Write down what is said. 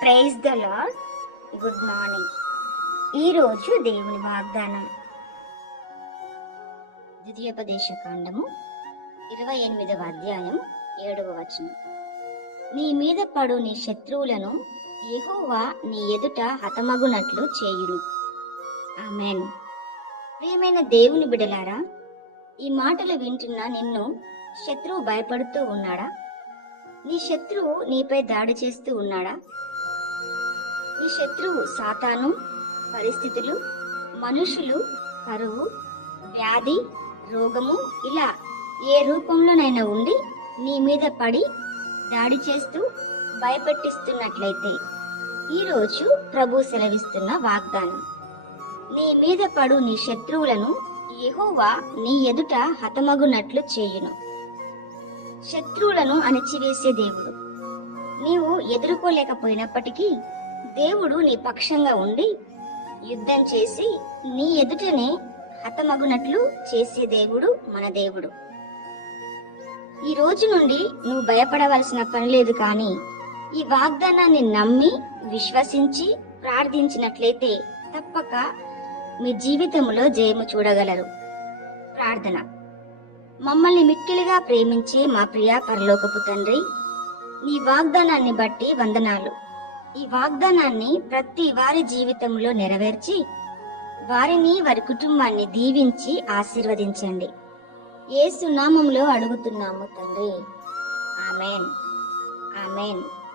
Praise the Lord good morning ఈరోజు దేవుని వాగ్దానం. ద్వితీయోపదేశ కాండము ఇరవై ఎనిమిదవ అధ్యాయం ఏడవ వచనం. నీ మీద పడు నీ శత్రువులను యెహోవా నీ ఎదుట హతమగునట్లు చేయును. ఆమెన్. ప్రియమైన దేవుని బిడలారా ఈ మాటలు వింటున్న నిన్ను శత్రువు భయపడుతూ ఉన్నాడా? నీ శత్రువు నీపై దాడి చేస్తూ ఉన్నాడా? నీ శత్రువు సాతాను పరిస్థితులు మనుషులు కరువు వ్యాధి రోగము ఇలా ఏ రూపంలోనైనా ఉండి నీ మీద పడి దాడి చేస్తూ భయపెట్టిస్తున్నట్లయితే ఈరోజు ప్రభు సెలవిస్తున్న వాగ్దానం. నీ మీద పడు నీ శత్రువులను యహోవా నీ ఎదుట హతమగునట్లు చేయును. శత్రువులను అణచివేసే దేవుడు నీవు ఎదుర్కోలేకపోయినప్పటికీ దేవుడు నీ పక్షంగా ఉండి యుద్ధం చేసి నీ ఎదుటనే హతమగునట్లు చేసే దేవుడు మన దేవుడు. ఈ రోజు నుండి నువ్వు భయపడవలసిన పని లేదు కానీ ఈ వాగ్దానాన్ని నమ్మి విశ్వసించి ప్రార్థించినట్లయితే తప్పక మీ జీవితంలో జయము చూడగలరు. ప్రార్థన. మమ్మల్ని మిక్కిలిగా ప్రేమించే మా ప్రియ పరలోకపు తండ్రి నీ వాగ్దానాన్ని బట్టి వందనాలు. ఈ వాగ్దానాన్ని ప్రతి వారి జీవితంలో నెరవేర్చి వారిని వారి కుటుంబాన్ని దీవించి ఆశీర్వదించండి. ఏ సునామంలో అడుగుతున్నాము తండ్రి. ఆమెన్. ఆమెన్.